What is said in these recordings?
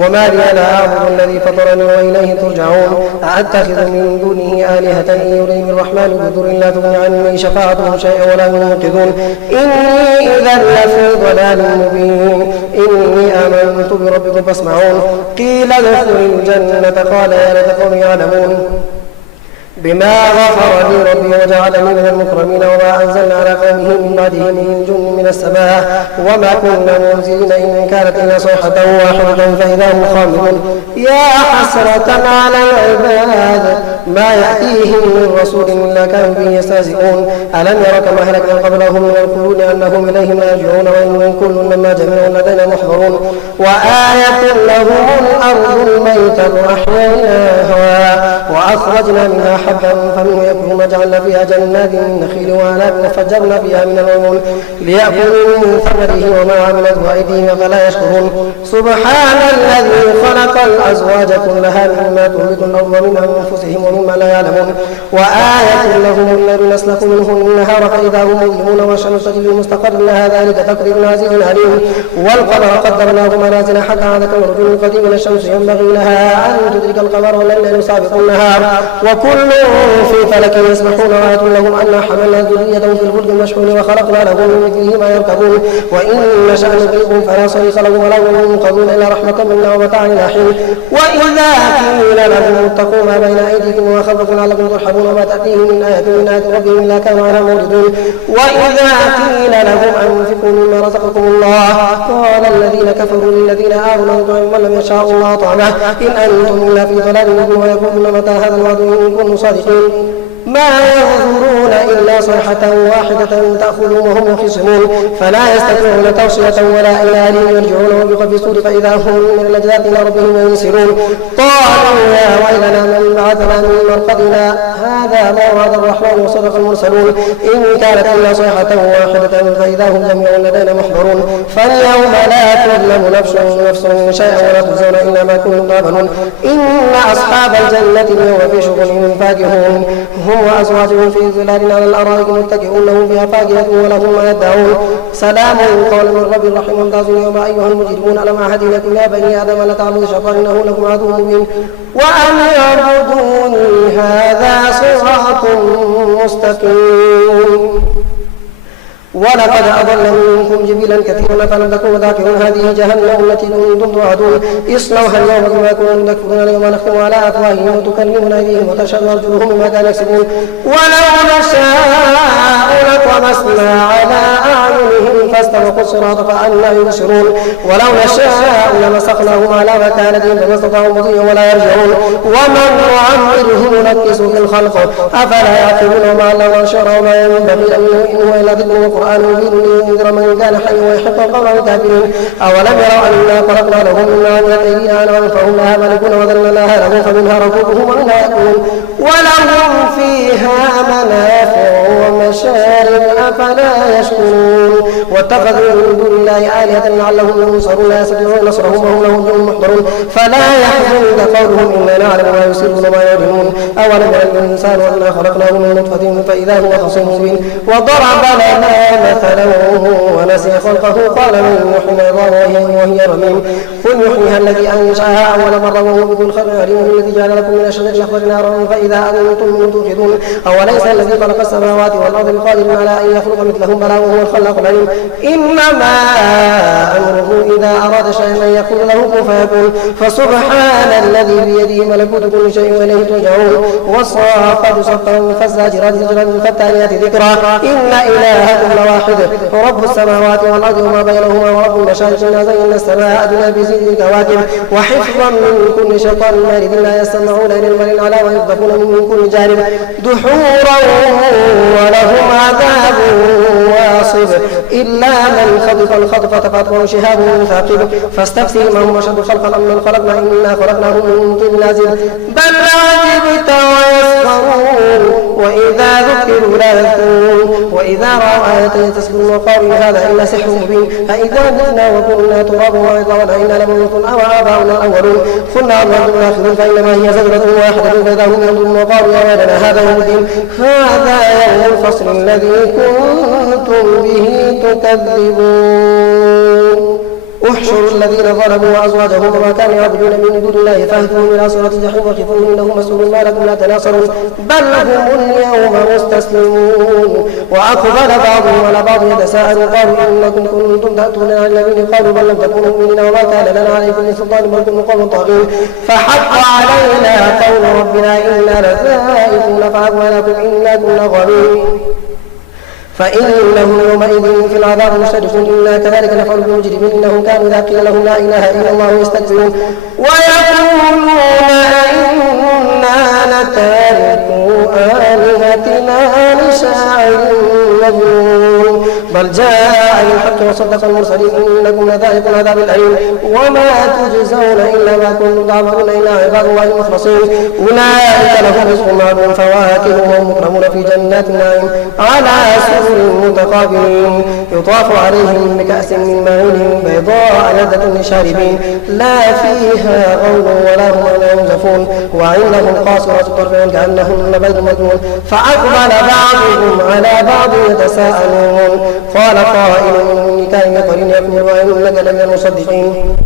وما لي لا أعبد الذي فطرني وإليه ترجعون أأتخذ من دونه آلهة إن يردني الرحمن بضر لا تغني عني شفاعتهم شيئا ولا ينقذون إني إذا لفي ضلال مبين إني آمنت بربكم فاسمعون قيل ادخل الجنة قال يا ليت قومي يعلمون بما غفر لي ربي وجعلني من المكرمين وما أنزلنا على قومه من بعده من جند من السماء وما كنا منزلين إن كانت إلا صيحة واحدة فإذا هم خامدون يا حسرة على العباد ما يأتيهم من رسول إلا كانوا به يستهزئون ألم ير كما أهلكنا قبلهم من القرون أنهم إليهم لا يرجعون وإن كل لما جميع لدينا محضرون وآية لهم الأرض الميتة أحييناها وأخرجنا منها حبا فمنه يأكلون وجعلنا فيها جنات من نخيل وأعناب وفجرنا فيها من العيون ليأكلوا من ثمره وما عملته أيديهم فلا يشكرون سبحان الذي خلق الأزواج كلها مما تنبت الأرض من أنفسهم ومما لا يعلمون وآية لهم الليل نسلخ منه النهار فإذا هم مظلمون والشمس تجري مستقر لها ذلك تقدير العزيز العليم والقمر قدرناه منازل حتى عاد كالرجل القديم من الشمس ينبغي لها أن تدرك القمر والليل سابق النهار وكل في فلك يسبحون وآية لهم أن حملنا ذريتهم في الفلك المشحون وخلقنا لهم من مثله ما يركبون وإن نشأ نغرقهم فلا صريخ لهم ولا هم ينقذون إلا رحمة منا ومتاعا إلى حين وإذا قيل لهم اتقوا ما بين أيديكم وما خلفكم لعلكم ترحمون وما تأتيهم من آية من آيات ربهم إلا كانوا عنها معرضون وإذا قيل لهم أنفقوا مما رزقكم الله قال الذين كفروا للذين آمنوا نطعم من لم يشاء الله طعمه إن أنتم إلا في ضلال مبين ويقولون متى هذا الوعد إن كنتم صادقين ما ينظرون إلا صيحة واحدة تأخذهم وهم يخصمون فلا يستطيعون توصية ولا إلى أهلهم يرجعون وبقى في السور فإذا هم من الأجداث إلى ربهم ينسلون قالوا يا ويلنا من بعثنا من مرقدنا هذا ما وعد الرحمن وصدق المرسلون إن كانت إلا صيحة واحدة فإذا هم جميع لدينا محضرون فاليوم لا تظلم نفس شيئا ولا تجزون إلا ما كنتم تعملون إن أصحاب الجنة اليوم في شغل فاكهون هم وأزواجهم في ظلال على الأرائك متكئون لهم فيها فاكهة ولهم ما يدعون سلام قول من رب رحيم امتازوا اليوم أيها المجرمون ألم أعهد إليكم يا بني آدم لا تعبدوا الشيطان إنه لكم عدو مبين وأن يعبدوني هذا صراط مستقيم ولقد أضل منكم جبلا كثيرا فلم تكونوا ذاكرون هذه جهنم التي كنتم توعدون اصلوها اليوم بما كنتم تكفرون اليوم نختم على أفواههم وتكلمنا أيديهم وتشهد أرجلهم بما كانوا يكسبون ولو نشاء لطمسنا على أعينهم فاستبقوا الصراط فأنى يبصرون ولو نشاء لمسخناهم على مكانتهم فما استطاعوا مضيا ولا يرجعون ومن نعمره نكسه في الخلق أفلا يعقلون وما الله شرع وما ينبغي إن هو إلا ذكر القرآن مبين لينذر من كان حيا ويحق القول الكافرين أولم يروا أنا خلقنا لهم مما عملت أيدينا أنعاما فهم لها مالكون وذللناها لهم فمنها ركوبهم ومنها يأكلون ولهم فيها منافع ومشارب أفلا يشكرون واتخذوا من دون الله آلهة لعلهم ينصرون لا يستطيعون نصرهم وهم لهم جند محضرون فلا يحزنك قولهم إنا نعلم ما يسرون وما يعلنون أولم يرى الإنسان أنا خلقناه من نطفة فإذا هو خصيم مبين وضرب لنا مثلا ونسي خلقه قال من يحيي العظام وهي رميم قل يحييها الذي أنشأها أول مرة وهو بكل خلق عليم الذي جعل لكم من الشجر الأخضر نارا فإذا أنتم منه توقدون أوليس الذي خلق السماوات والأرض بقادر على أن يخلق مثلهم بلى وهو الخلاق العليم إنما أمره إذا أراد شيئا أن يقول له كن فيكون فسبحان الذي بيده ملكوت كل شيء وإليه ترجعون والصافات صفا فالزاجرات زجرا فالتاليات ذكرا إن إلهكم لواحد رب السماوات والأرض وما بينهما ورب المشارق إنا زينا السماء الدنيا بزينة الكواكب وحفظا من كل شيطان مارد لا يستمعون إلى الملك الأعلى ويقذفون من كل جانب دحورا ولهم عذاب واصب إلا من خطف الخطفة فأتبعه شهاب ثاقب فاستفسر ما هم أشد خلقا أمن خلقنا إنا خلقناهم من طين لازم بل عجبت ويسخرون وإذا ذكروا لا يذكرون وإذا رأوا آية يستسخرون وقالوا هذا إلا سحر مبين فإذا متنا وكنا ترابا وعظاما أئنا لمبعوثون أو آباؤنا الأولون قلنا أمرهم الآخرون فإنما هي زجرة واحدة فإذا هم ينظرون وقالوا يا ويلنا هذا يوم الدين هذا يوم الفصل الذي كنتم به تكذبون احشروا الذين ظلموا وأزواجهم وما كانوا يعبدون من دون الله فاهدوهم إلى صراط الجحيم وقفوهم إنهم مسؤولون ما لكم لا تناصرون بل هم اليوم مستسلمون. وأقبل بعضهم على بعض يتساءلون قالوا إنكم كنتم تأتون عن الذين قالوا بل لم تكونوا مؤمنين وما كان لنا عليكم من سلطان بل كنتم قوم طاغين فحق علينا قول ربنا إنا لذائقون فأغويناكم إنا كنا غاوين فإنهم يومئذ في العذاب مشتركون إنا كذلك نفعل بالمجرمين إنهم كانوا إذا قيل لهم لا إله إلا الله يستكبرون ويقولون إنا لتاركو آلهتنا لشاعر مجنون بل جاء بالحق وصدق المرسلين إنكم لذائقون العذاب الأليم وما تجزون إلا ما كنتم تعملون إلا عباد الله المخلصين أولئك لهم رزق معلوم فواكه وهم مكرمون في جنات النعيم على سرر متقابلين يطاف عليهم بكأس من معين بيضاء لذة للشاربين لا فيها غول ولا هم ينزفون وعندهم قاصرات الطرف كأنهن بيض مكنون فأقبل بعضهم على بعض يتساءلون قال قائل إني كان يقرن يقول وإنك لمن المصدقين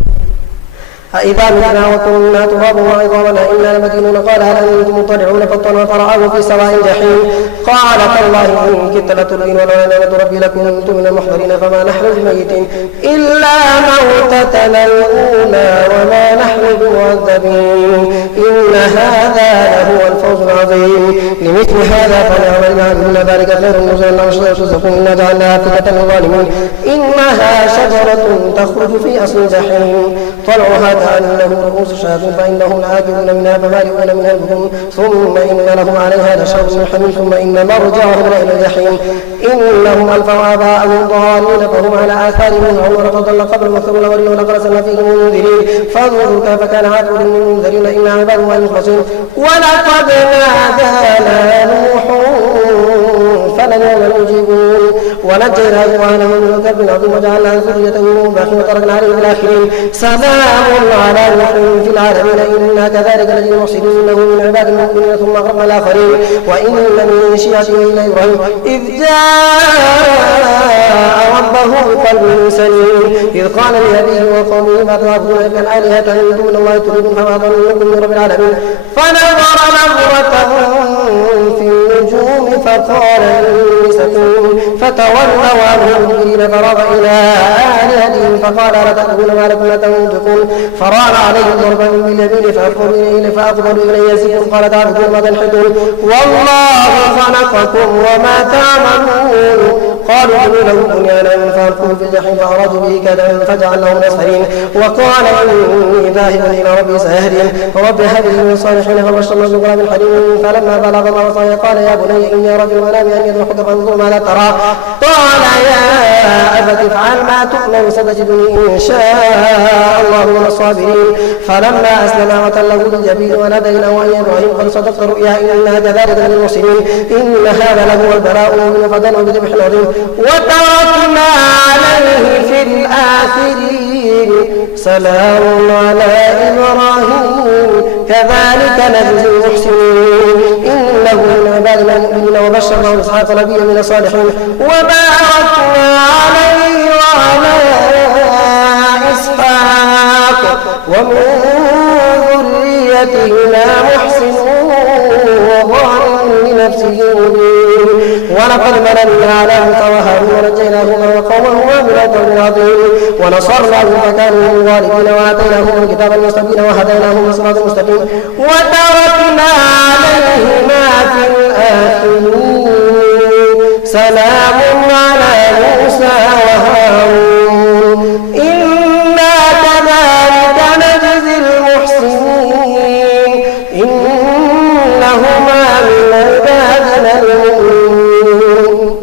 أإذا متنا وكنا ترابا وعظاما إنا لمدينون قال هل أنتم مطلعون فاطلعوا فرآه في سواء الجحيم قال تالله إن كدت لتردين ولولا نعمة ربي لكنت من المحضرين فما نحن بميتين إلا موتتنا الأولى وما نحن بمعذبين إن هذا لهو الفوز العظيم لمثل هذا فليعمل معنا ذلك خير نزلا وشرزقكم إنا جعلناها فتنة للظالمين إنها شجرة تخرج في أصل الجحيم طلعها كأنه رؤوس الشياطين فإنهم لآكلون منها فمالئون منها البطون ثم إن لهم عليها لشرب من حميم ثم إن مرجعهم إلى الجحيم إنهم ألفوا آباءهم ضالين فهم على آثارهم يهرعون لقد ضل قبل وكذبوا الأولين ولقد أرسلنا فيهم منذرين فانظروا كيف كان عاقبة المنذرين إنا عباد الله المخلصين ولقد نادانا نوح فلنعم المجيبون ونجينا إخوانه من الكرب العظيم وجعلنا ذريته باقين وتركنا عليه في الآخرين سلام على نوح في العالمين إنا كذلك نجزي المحسنين إنه من عباد المؤمنين ثم أغرقنا الآخرين وإن من شيعته إلا إبراهيم إذ جاء ربه بقلب سليم إذ قال لأبيه وقومه ما تعبدون إلا آلهة من دون الله تريدون فما ظنكم برب العالمين فنظر نظرة في النجوم فقال إني سقيم فتولوا عنه مدبرين فراغ إلى آلهتهم فقال لتأكلون ما لكم لا تنطقون فراغ عليهم ضربا باليمين فأقبلوا إليه يزفون قال تعبدون ما تنحتون والله خلقكم وما تعملون قالوا ابنوا له بنيانا فألقوه في الجحيم فأرادوا به كيدا فجعلناهم أسفلين وقال إني ذاهب إلى ربي سيهدين رب هب لي من الصالحين فبشرناه بغلام حليم فلما بلغ الأطفال قال يا بني إني أرى في المنام أن يذبحك فانظر ماذا ترى قال يا أبت افعل ما تؤمر ستجدني إن شاء الله من الصابرين فلما أسلما وتله للجبين وناديناه أن يا إبراهيم قد صدقت رؤيا إنا كذلك من المحسنين إن هذا له البلاء المبين فدنا بذبح عظيم وتركنا عليه في الآخرين سلام على إبراهيم كذلك نجزي المحسنين إنه من عبادنا المؤمنين وبشرناه بإسحاق نبيا من الصالحين وباركنا عليه وعلى إسحاق ومن ذريتهما محسن وظالم لنفسه مبين ولقد مننا على موسى وهارون ونجيناهما وقومهما من الكرب العظيم ونصرناهم فكانوا من الغالبين وآتيناهما الكتاب المستبين وهديناهما الصراط المستقيم وتركنا عليهما في الآخرين سلام على موسى وهارون إنا كذلك نجزي المحسنين إنهما من عبادنا المؤمنين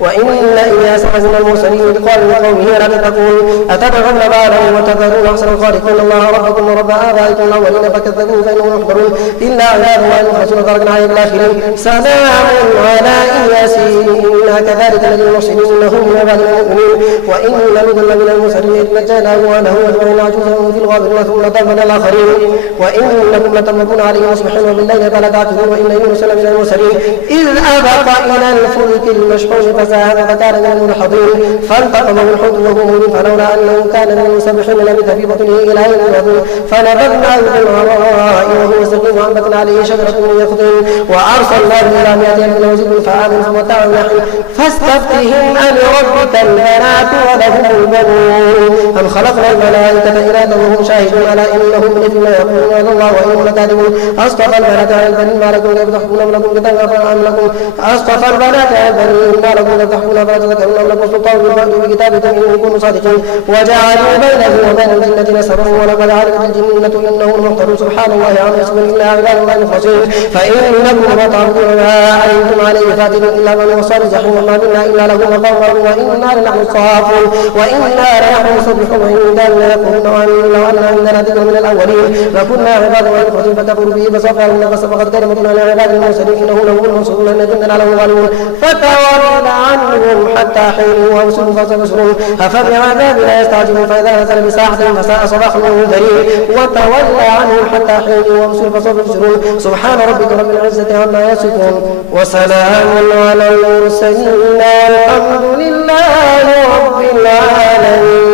وإن إلياس لمن المرسلين إذ قال لقومه لا تتقون أتدعون بعلا وتذرون أحسن الخالقين الله ربكم ورب آبائكم الأولين فكذبوه فإنهم يحضرون إلا عباد الله المخلصين تركنا عليه الآخرين سلام على إياسين إنا كذلك نجزي المحسنين إنه من عبادنا المؤمنين وإن لوطا من المرسلين إذ نجيناه وأهله أجمعين عجوزا في الغابرين ثم دمرنا الآخرين وإنكم لتمرون عليهم مصبحين وبالليل فلا تعقلون وإن يونس لمن المرسلين إذ أبق إلى الفلك المشحون فساهم فكان من المدحضين فالتقمه الحوت وهو مبين فلولا أنه إنه كان من المسبحين لبث في بطنه إلى يوم يبعثون فنبذناه بالعراء وهو سقيم وأنبتنا عليه شجرة من يقطين وأرسلناه إلى 100 ألف وزد فآمن فمتاع نحن فاستفتهم ألربك البنات ولهم البنون أم خلقنا الملائكة إناثا وهم شاهدون ألا إنهم من إثم يقولون إلى الله وإنهم لكاذبون أصطفى البنات على البنين ما لكم كيف تحكمون أم لكم كتاب أم لكم أصطفى البنات على البنين ما لكم كيف تحكمون فلا تذكرون أم لكم سلطان بالفأتوا بكتابكم إن كنتم صادقين وجعلوا بينه وبين الجنة نسبا ولقد علمت الجنة إنه المختار سبحان الله عما يصفون إلا عباد الله المخلصين فإنكم وما تعبدون ما علمتم عليه فاتن إلا من وصال الجحيم وما منا إلا له مقام وإنا لنحن الصافون وإنا لنحن نسبح وإنا لنقولون لو أن عندنا ذكر من الأولين فكنا عباد الله المخلصين فكفروا به فصفى لهم فسبقت كلمتنا لعباد المرسلين إنه له المنصورون إن جندنا له غالبون فتولى عنهم حتى حين وأبصروا فسبصرون أفبعذابنا يستعجلون فإذا نزل بساحتهم فساء صباح المنذرين وتولى عنهم حتى حين وأبصروا فسبصرون سبحان ربك رب العزة عما يصفون وسلام على المرسلين والحمد لله رب العالمين.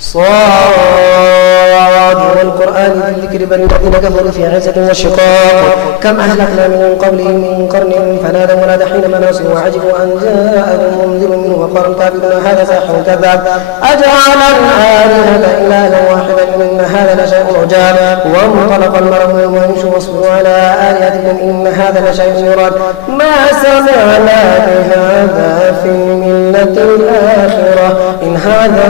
صاد والقرآن بالذكر بل الذين كفروا في عزة وشقاق كم أهلكنا من قبلهم من قرن فنادوا ونادى حين مناصر وعجبوا أن جاءهم منذر منه وقالوا الكافرون هذا ساحر كذاب أجعل الآلهة إلها واحدا إن هذا لشيء عجاب وانطلق المرء ويمشي واصبروا على آلهتكم إن هذا لشيء يراد ما سمعنا بهذا في الملة الآخرة إن هذا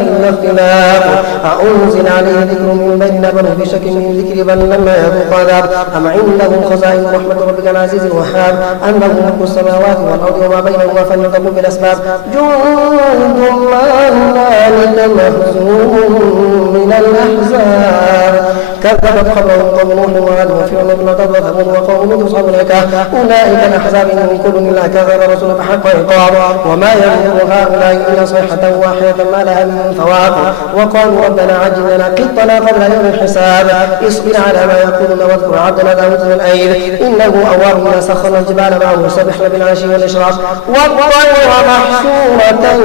إلا اختلاف أنزل عليه ذكر من بيننا بل في شك من ذكر بل لما يذوق عذاب أم عندهم خزائن رحمة ربك العزيز الوهاب أم له ملك السماوات والأرض وما بينهما فليرتقوا بالأسباب جند ما هنالك مهزوم من الأحزاب كذبت قبلهم قوم نوح وعاد وفرعون وثمود وثمود وقوم لوط أصحاب الأيكة أولئك الأحزاب إنهم كل إلا كذب الرسول فحق عقاب وما ينظر هؤلاء إلا صيحة واحدة ما لها من فواق وقالوا ربنا عجل لنا قطنا قبل يوم الحساب اصبر على ما يقولون واذكر عبدنا داود ذا الأيد إنه أواب ما سخرنا الجبال معه يسبحن بالعشي والإشراق والطير محشورة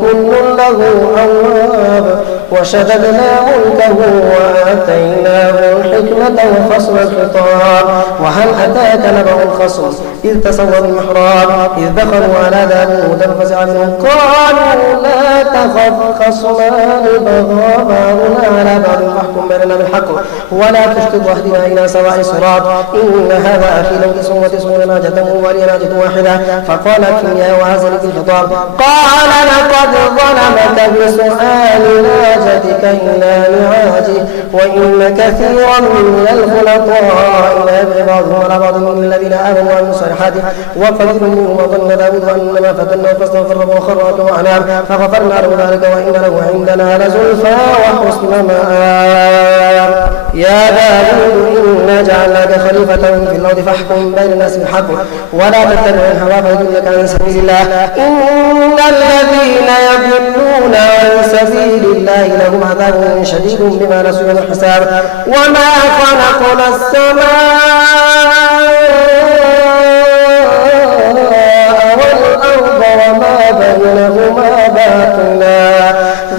كل له أواب وشددنا ملكه وآتيناه الحكمة وفصل الخطاب وهل أتاك نبأ الخصم إذ تصوروا المحراب إذ دخلوا على داود ففزع منهم قالوا لا تخف خصمان بغى بعضنا على بعض فاحكم بيننا بالحق ولا تشتت واهدنا إلى سواء الصراط إن هذا أخي له 99 ناجة ولي ناجة واحدة فقال كيمياء وهزل بالخطاب قال لقد ظلمك بسؤال ناجتك إلى نعاجه وإن كثيرا من الخلطاء لا يبغي بعضهم على بعض من الذين آمنوا وعملوا الصالحات وقليل منهم وظن داود أنما فتناه فاستغفر ربه وخر راكعا وأناب فغفرنا له ذلك وإن له عندنا لزلفى وحسن مآب يا داود إنا جعلناك خليفة في الأرض فاحكم بين الناس بالحق ولا تتبع الهوى فيضلك عن سبيل الله إن الذين يضلون عن سبيل الله لهم عذاب شديد بما نسوا يوم الحساب وما خلقنا السماء والأرض وما بينهما باطلا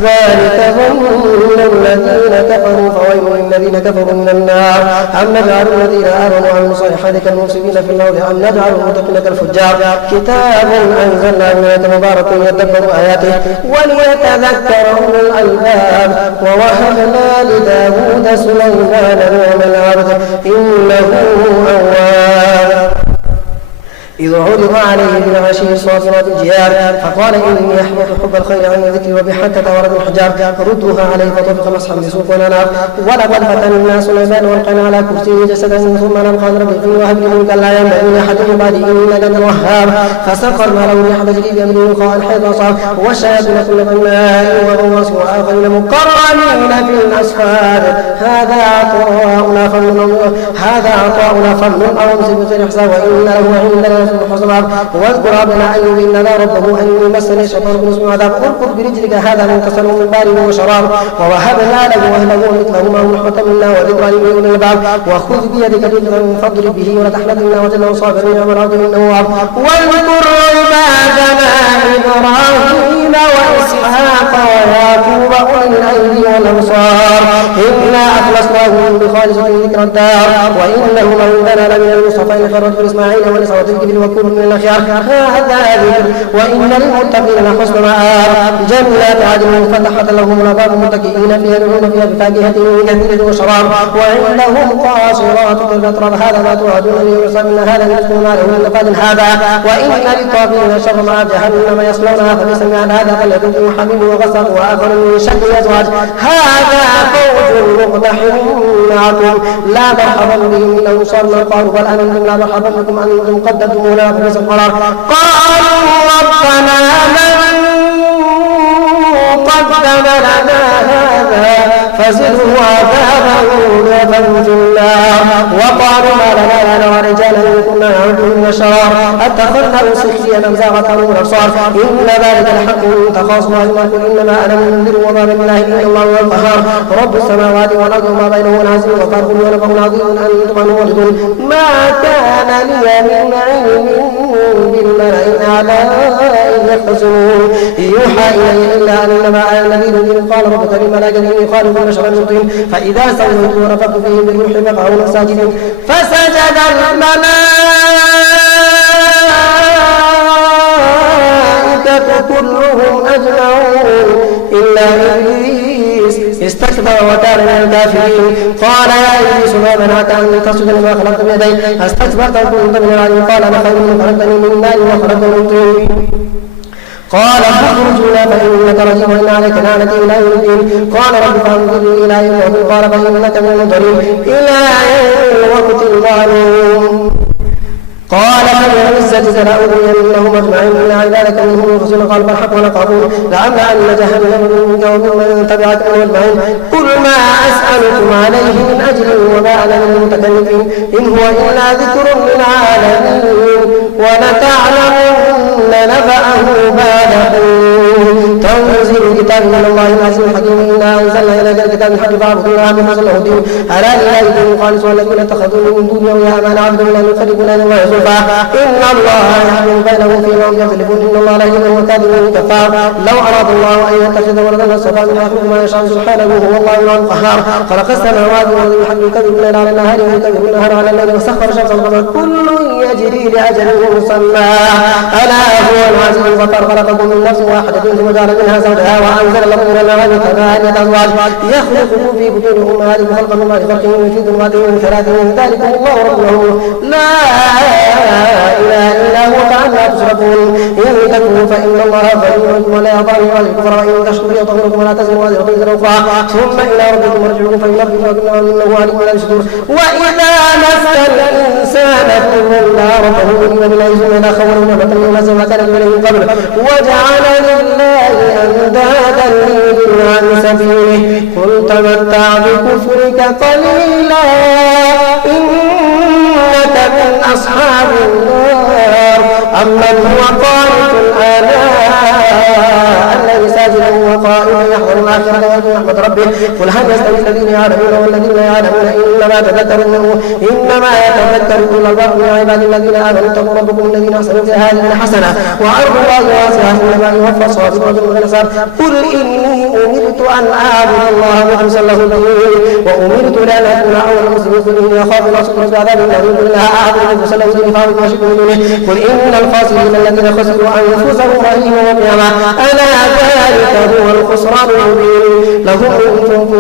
ذلك ظن الذين كفروا فويل للذين كفروا من النار أم نجعل الذين آمنوا وعملوا الصالحات كالمفسدين في الأرض أم نجعل المتقين كالفجار كتاب أنزلناه إليك مبارك يدبر آياته وليتذكر أولو الألباب ووهبنا لداود سليمان نعم العبد إنه أواب إذ عرض عليه بالعشي الصافرات الجياد فقال إني أحبط حب الخير عن ذكري وبحكة ورد الحجاب ردوها عليه فطفق مسحا بسوق ونار ولقد فتنا سليمان والقينا على كرسيه جسدا ثم نلقى ربي فيه وهب لي ملكا لا ينبغي لأحد من بعدي إنك أنت الوهاب فسخرنا له الريح تجري بأمره رخاء الحيض صعب والشياطين كل بناء وغواص وآخرين مقرنين في الأصفاد هذا عطاؤنا فمن أو امسك بغير حساب وإن له عندنا الصبر واذكر عبدنا أيوب إن نادى ربه أني مسني الشيطان بنصب عذاب اركض برجلك هذا مغتسل من بارد وشراب ووهبنا له أهله ومثلهما رحمة منا وذكرى لأولي الألباب وخذ بيدك ضغطا فاضرب به ولا تحنث إنا وجدناه صابرا نعم العبد إنه أواب واذكر عبادنا إبراهيم وإسحاق ويعقوب أولي الأيدي والأبصار إنا أخلصناهم بخالصة ذكر الدار وإنهم عندنا لمن المصطفين خرج إسماعيل ونسوة الكبر وكل من الأخيار هذا ذكر وإن للمتقين لحسن مآب جنات عدن فتحت لهم الأبواب متكئين فيها يدعون فيها بفاكهة كثيرة وشراب وعندهم قاصرات الأطراف هذا ما توعدون ليوصل من هذا رزق ما له من نفاد هذا وإن للطاغين شر مآب جهنم يصلونها فبئس المعاد هذا فليذوقوا حميم وغسق وآخر من شكل أزواج هذا فوج مقتحم معكم لا مرحبا بهم إنهم صاروا قالوا بل أنتم لا مرحبا بكم أنتم قدمتمونا فبئس القرار قالوا ربنا من قدم لنا هذا فزده عذابا ضعفا في النار وقالوا ما لنا نرى رجالا كنا نعبدهم من الشرار اتخذناه سخريا ام زاغت عنهم الابصار ان ذلك الحق تخاصم قل انما انا منذر وما من اله الا الله القهار رب السماوات والارض وما بينهما العزيز الغفار قل ونبأ عظيم انتم عنه معرضون ما كان لي من علم بالملأ الاعلى ان يختصمون يوحى الي الا انما انا نذير قال ربك بالملائكه اني خالق بشرا يطين فاذا سويت ونفخت فيه من روحي فقعوا ساجدين فسجد الملائكه كلهم اجمعون الا ابليس استكبر وكان من الكافرين قال يا ابليس ما منعك ان تسجد لما خلقت بيدي استكبرت وكنت من العالمين قال انا خير من خلقتني من نار وخلقته من طين قال فاخرج منا فإنك رجيم وإن عليك لعنتي إلى يوم الدين قال رب فانظرني إلى يوم الدين قال فإنك من المنظرين إلى يوم وقت المعلوم قال فبعزتك لأغوينهم أجمعين إلا عبادك منهم المخلصين قال فالحق ولقابون لأملأن جهنم منك وممن تبعك أجمعين قل ما أسألكم عليه من أجر وما أنا من المتكلفين إن هو إلا ذكر للعالمين ولتعلمن نبأه بعد حين تنزيل كتاب من الله العزيز الحكيم إنا أنزلنا إليك الكتاب الحق فاعبدوا الله بما له الدين ألا لله الدين الخالص والذين اتخذوا من دونه أولياء ما نعبدهم إلا ليقربونا إلى الله زلفى إن الله يحكم بينهم فيما هم يختلفون إن الله لا يهدي الكاذب كفار لو أراد الله أن يتخذ ولدا لاصطفى مما يخلق ما يشاء سبحانه هو الله القهار خلق السماوات والأرض بالحق يكذب الليل على النهار ويكذب النهار على الليل وسخر الشمس والقمر كل يجري لأجل مسمى ألا هو العزيز الغفار خلقكم من نفس واحدة ثم جعل منها زوجها وأنزل لكم من الماء ثمانية أزواج يخلقكم في بطون أمهاتكم خلقا من بعد خلق في ظلمات من ثلاث من ذلكم الله ربكم لا إله إلا هو فعنا تشركون إن تكفروا فإن الله غني عنكم ولا يرضى عن الكفر وإن تشكروا يطهركم ولا تزروا وازرة وزر أخرى ثم إلى ربكم مرجعكم فينبئكم إنه عليم لا يشكر وإذا مس الإنسان إلا ربه منيبا بالعز إذا خوله نعمة من ما كان من قبل وجعل لله أندادا ليضل عن سبيله قل تمتع بكفرك قليلا إنك من أصحاب النار أمن هو قانت الليل ساجدا وقائما يحضر الآخرة ويرجو رحمة ربه قل هل يستوي الذين يعلمون والذين لا يعلمون إنما يتذكر أولو الألباب من عباد الذين آمنوا اتقوا ربكم الذين أحسنوا في هذه حسنة وأرض الله واسعة إنما يوفى الصابرون أجرهم بغير حساب قل إني أمرت أن أعبد الله مخلصا له الدين وأمرت لأن أكون أول المسلمين قل إني أخاف الله سبحانه وتعالى من أن لها أعبد مخلصا له الدين فأعبد ما شئت من دونه قل إن الخاسرين الذين خسروا أنفسهم وأهليهم يوم القيامة ألا ذلك هو الخسران المبين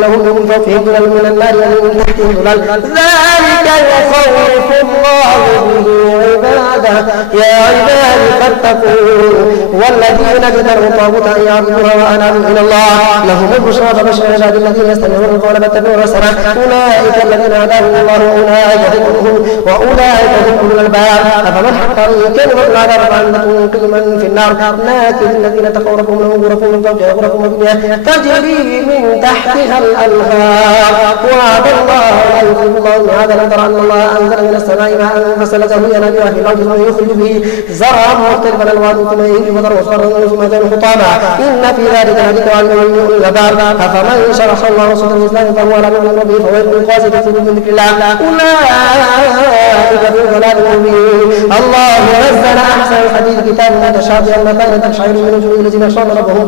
لهم من فوقهم ظلل من النار ومن تحتهم ظلل ذلك يخوف الله به عباده يا عبادي فاتقون والذين اجتنبوا الطاغوت أن يعبدوها وأنابوا إلى الله لهم البشرى فبشر عباد الذين يستمعون القول فاتبعوا أحسنه أولئك الذين هداهم الله وأولئك هم أولو الألباب أفمن حق عليه كلمة العذاب فأنتم كل من في النار لكن الذين تقوا ربهم لهم غرف من فوقها غرف مبنية تجري من تحتها الأنهار وعد الله لا يخلف الله هذا لم تر أن الله أنزل من السماء ماء فسلكه ينابيع في الأرض يخرج به زرعا مختلفا الوان ثم يهيج فتره مصفرا ثم يكون حطاما إن في ذلك لذكرى لمن يؤمن الألباب أفمن شرح الله صدره الإسلام فهو على نور من ربه فويل للقاسية قلوبهم من ذكر الله أولئك في ضلال مبين. الله نزل أحسن الحديث كتابا متشابها مثانية تقشعر من جلود الذين يخشون ربهم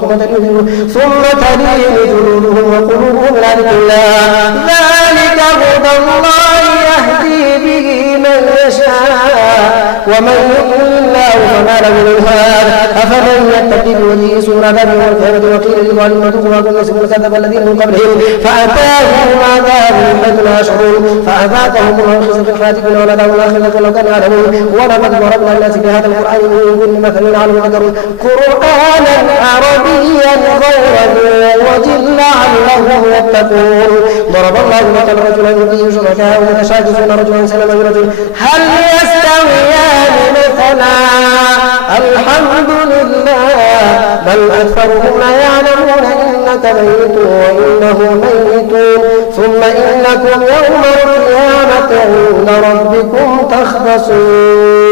ثم تلين جلودهم وقلوبهم إلى ذكر الله ذلك هدى الله يهدي به من يشاء ومن يضلل الله فما له من هاد أفمن يتقي بوجهه سوء العذاب يوم القيامة وقيل للظالمين ذوقوا ما كنتم تكسبون كذب الذين من قبلهم فأتاهم عذاب من حيث لا يشعرون فأذاقهم الله الخزي في الحياة الدنيا ولعذاب الآخرة ولو كانوا يعلمون ولقد ضربنا للناس في هذا القرآن من كل مثل لعلهم يذكرون قرآنا عربيا غير وجل لعلهم يتقون. ضرب الله مثلا رجلين فيه شركاء متشاكسون رجلا سلما برجل هل يستويان مثلا الحمد لله بل أكثرهم لا يعلمون إنك ميت وإنهم ميتون ثم إنكم يوم القيامة عند ربكم تختصمون.